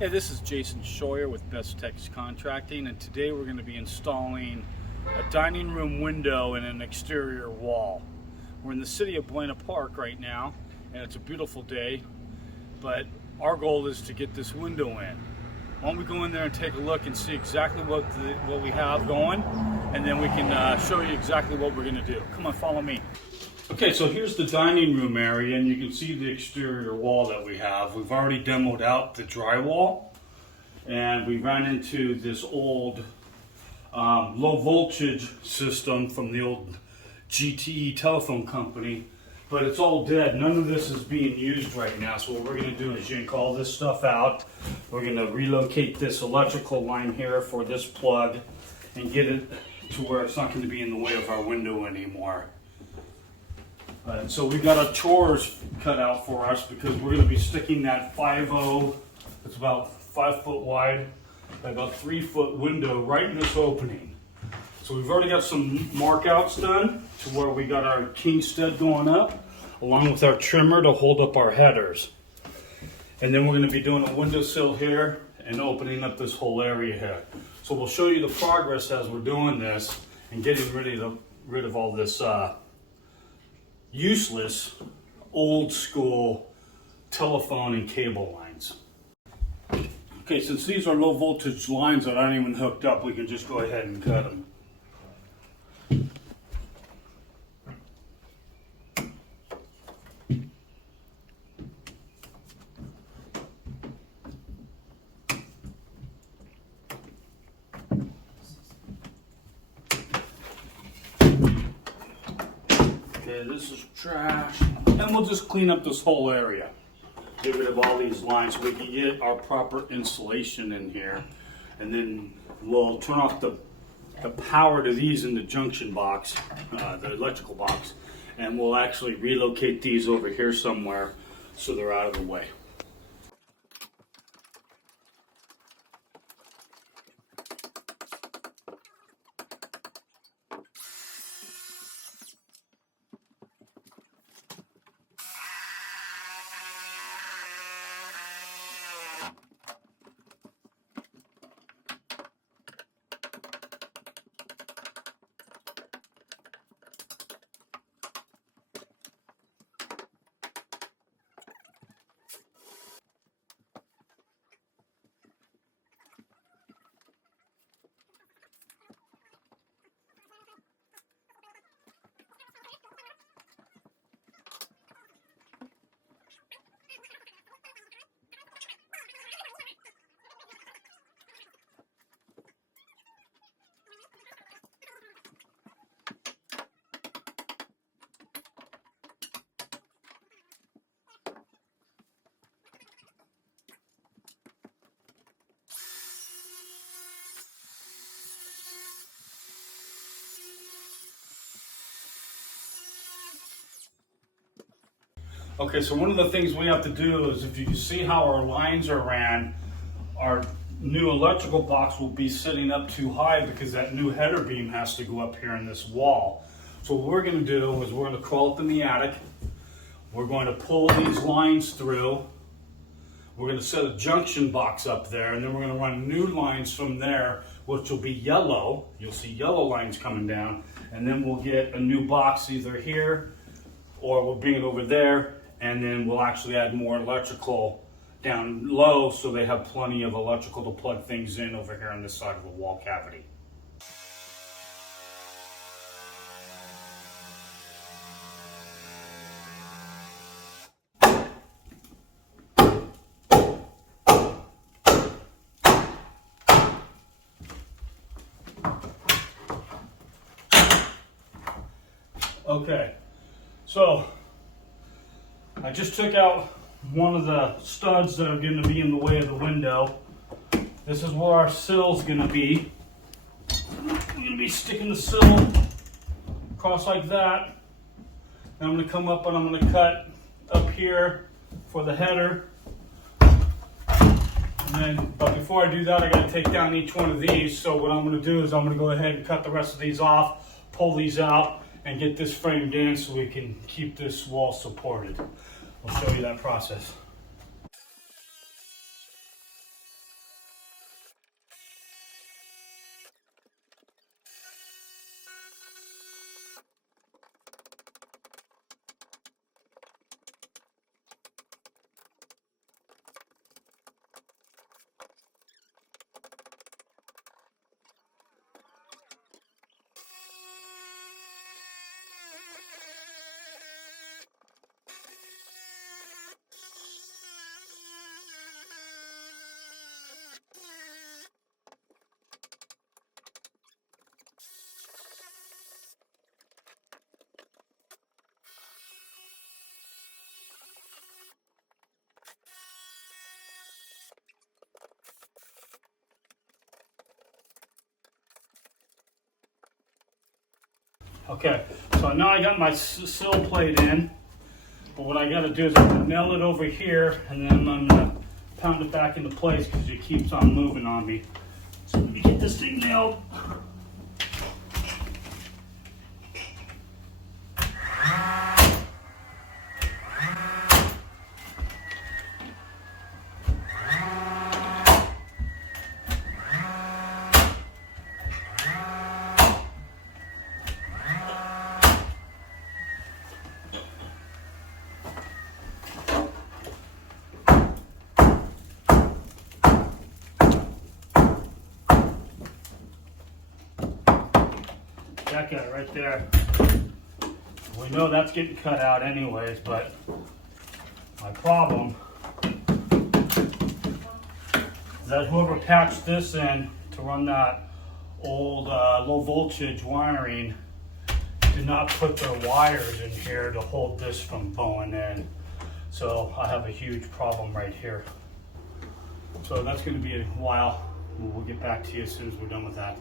Hey, this is Jason Scheuer with Best Tex Contracting, and today we're going to be installing a dining room window and an exterior wall. We're in the city of Buena Park right now, and it's a beautiful day, but our goal is to get this window in. Why don't we go in there and take a look and see exactly what we have going, and then we can show you exactly what we're going to do. Come on, follow me. Okay, so here's the dining room area, and you can see the exterior wall that we have. We've already demoed out the drywall, and we ran into this old low voltage system from the old GTE telephone company, but it's all dead. None of this is being used right now, so what we're going to do is yank all this stuff out. We're going to relocate this electrical line here for this plug and get it to where it's not going to be in the way of our window anymore. So we've got our chores cut out for us because we're going to be sticking that 5.0, it's about 5 foot wide, about 3 foot window right in this opening. So we've already got some mark outs done to where we got our king stud going up, along with our trimmer to hold up our headers. And then we're going to be doing a windowsill here and opening up this whole area here. So we'll show you the progress as we're doing this and getting rid of all this useless, old school telephone and cable lines. Okay, since these are low voltage lines that aren't even hooked up, we can just go ahead and cut them. Okay, this is trash. And we'll just clean up this whole area. Get rid of all these lines so we can get our proper insulation in here. And then we'll turn off the power to these in the junction box, the electrical box. And we'll actually relocate these over here somewhere so they're out of the way. Okay, so one of the things we have to do is, if you can see how our lines are ran, our new electrical box will be sitting up too high because that new header beam has to go up here in this wall. So what we're going to do is we're going to crawl up in the attic, we're going to pull these lines through, we're going to set a junction box up there, and then we're going to run new lines from there, which will be yellow. You'll see yellow lines coming down, and then we'll get a new box either here or we'll bring it over there. And then we'll actually add more electrical down low so they have plenty of electrical to plug things in over here on this side of the wall cavity. Okay, so I just took out one of the studs that are going to be in the way of the window. This is where our sill's going to be. We're going to be sticking the sill across like that. And I'm going to come up and I'm going to cut up here for the header. But before I do that, I got to take down each one of these. So what I'm going to do is I'm going to go ahead and cut the rest of these off, pull these out, and get this framed in so we can keep this wall supported. I'll show you that process. Okay, so now I got my sill plate in, but what I got to do is I'm going to nail it over here, and then I'm going to pound it back into place because it keeps on moving on me. So let me get this thing nailed. That guy right there. We know that's getting cut out anyways, but my problem is that whoever patched this in to run that old low voltage wiring did not put their wires in here to hold this from going in. So I have a huge problem right here. So that's going to be a while. We'll get back to you as soon as we're done with that.